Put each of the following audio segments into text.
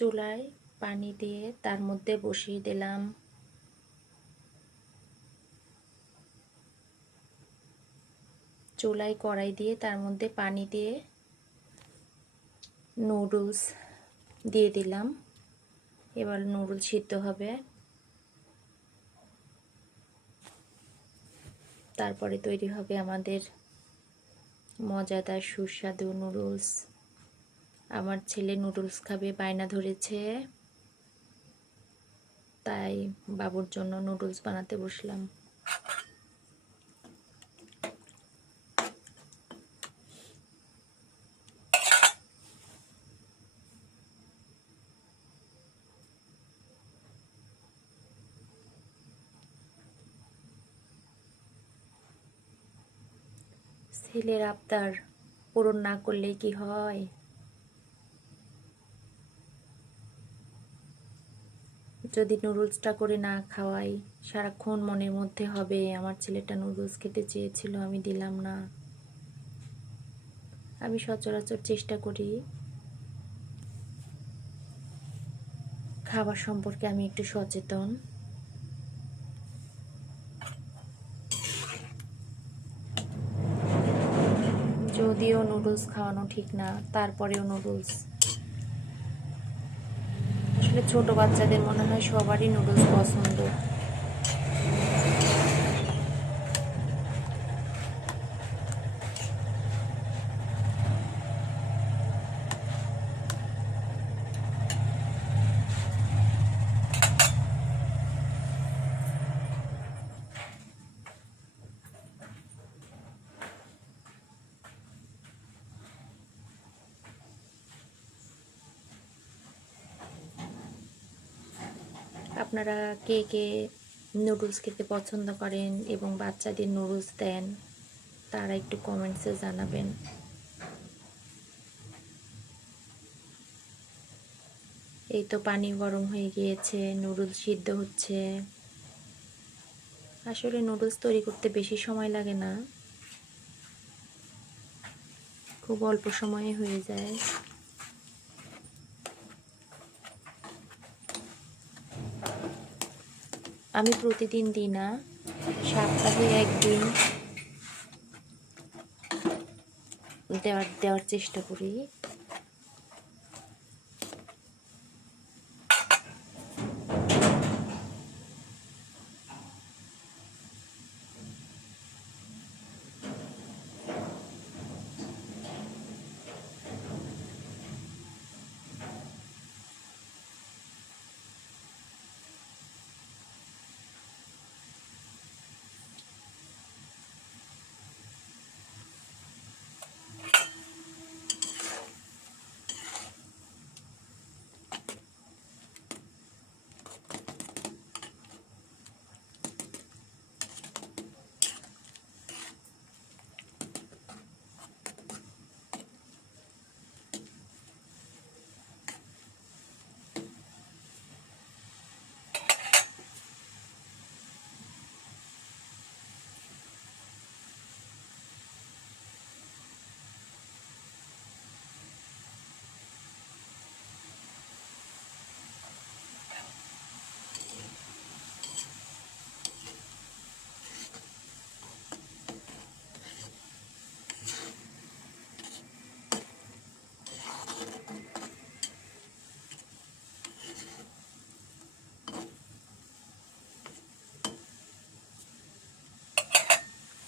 চুলায় পানি দিয়ে তার মধ্যে বসিয়ে দিলাম। চুলায় কড়াই দিয়ে তার মধ্যে পানি দিয়ে নুডলস দিয়ে দিলাম। এবার নুডলস সিদ্ধ হবে। তারপরে তৈরি হবে আমাদের মজাদার সুস্বাদু নুডলস। আমার ছেলে নুডলস খাবে, বায়না ধরেছে। তাই বাবুর জন্য নুডলস বানাতে বসলাম। ছেলের আবদার পূরণ না করলে কি হয়? যদি নুডলসটা করে না খাওয়াই, সারাক্ষণ মনের মধ্যে হবে, আমার ছেলেটা নুডলস খেতে চেয়েছিল, আমি দিলাম না। আমি সচরাচর চেষ্টা করি খাবার সম্পর্কে আমি একটু সচেতন। যদিও নুডলস খাওয়ানো ঠিক না, তারপরেও নুডলস ছোট বাচ্চাদের মনে হয় সবারই নুডলস পছন্দ। আপনারা কে কে নুডলস খেতে পছন্দ করেন এবং বাচ্চাদের নুডলস দেন, তারা একটু কমেন্টসে জানাবেন। এই তো পানি গরম হয়ে গিয়েছে নুডলস সিদ্ধ হচ্ছে। আসলে নুডলস তৈরি করতে বেশি সময় লাগে না। খুব অল্প সময়ে হয়ে যায়। আমি প্রতিদিন দিই না সপ্তাহে একদিন দেওয়ার দেওয়ার চেষ্টা করি।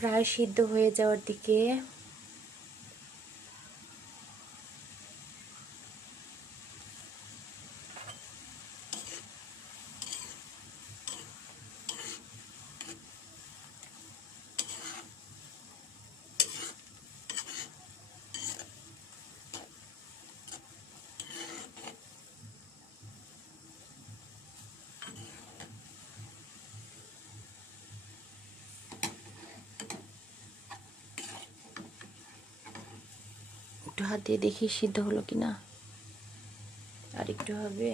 প্রায় সিদ্ধ হয়ে যাওয়ার দিকে একটু হাত দিয়ে দেখি সিদ্ধ হলো কিনা। আর একটু হবে।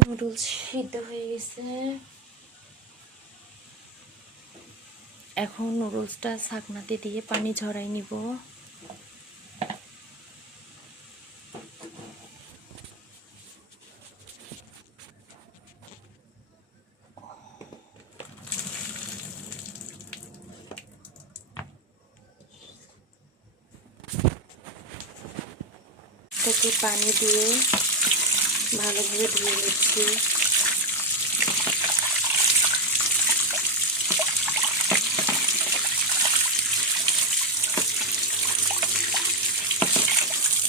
নুডলস সিদ্ধ হয়ে গেছে। এখন নুডলসটা ছাকনাতে দিয়ে পানি ঝরাই নিব। থেকে পানি দিয়ে ভালোভাবে ধুয়ে নিচ্ছি।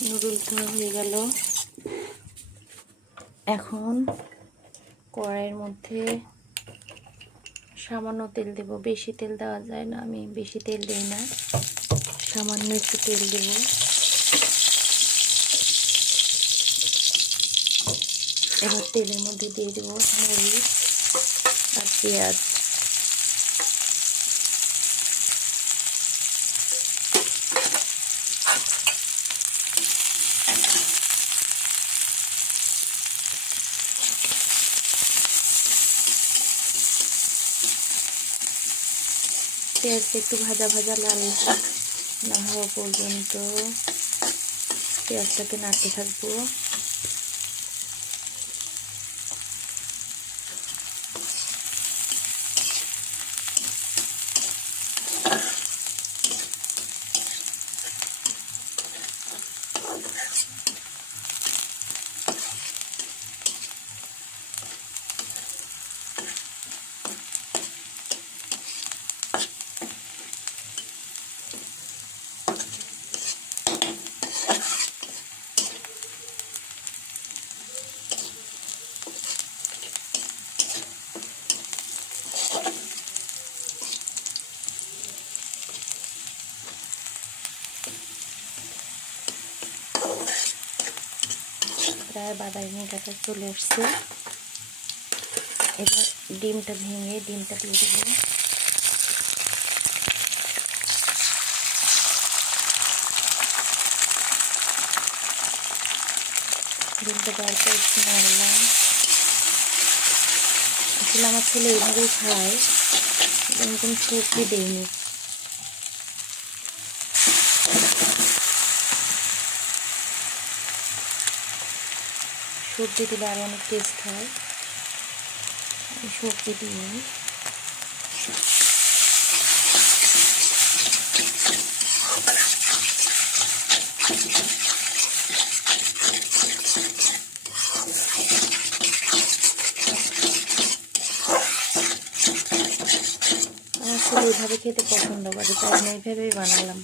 নুডলস ধোয়া হয়ে গেল। এখন কড়াইয়ের মধ্যে সামান্য তেল দেব। বেশি তেল দেওয়া যায় না, আমি বেশি তেল দিই না। সামান্য একটু তেল দেবো। এবার তেলের মধ্যে দিয়ে দেবো মরিচ আর পেঁয়াজ। পেঁয়াজটা একটু ভাজা ভাজা লাল না হওয়া পর্যন্ত পেঁয়াজটাকে নাড়তে থাকব। প্রায় বাদামি মিনিটাটা চলে আসছে। এবার ডিমটা ভেঙে, ডিমটা দিয়ে দেবো। ডিমটা দেওয়ার পর একটু নাড়লাম। আসলে আমার ছেলে এইভাবেই খায়। কোনো সবজি দিইনি। সবজি দিলে আরও অনেক টেস্ট হয়। সবজি আমার ছেলে এইভাবে খেতে পছন্দ করে তাই আমি এইভাবেই বানালাম।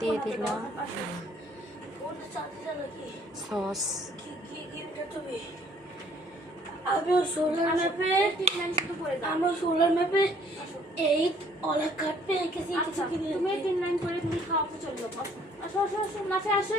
দিয়ে দিলাম। সস কি কি কি এটা তুমি আমি সোলার ম্যাপে আমার সোলার ম্যাপে এইট অনেক কাটবে কিছু কিছু আচ্ছা তুমি তিন লাইন করে তুমি খাওয়াতে চলল। আসো আসো আসো।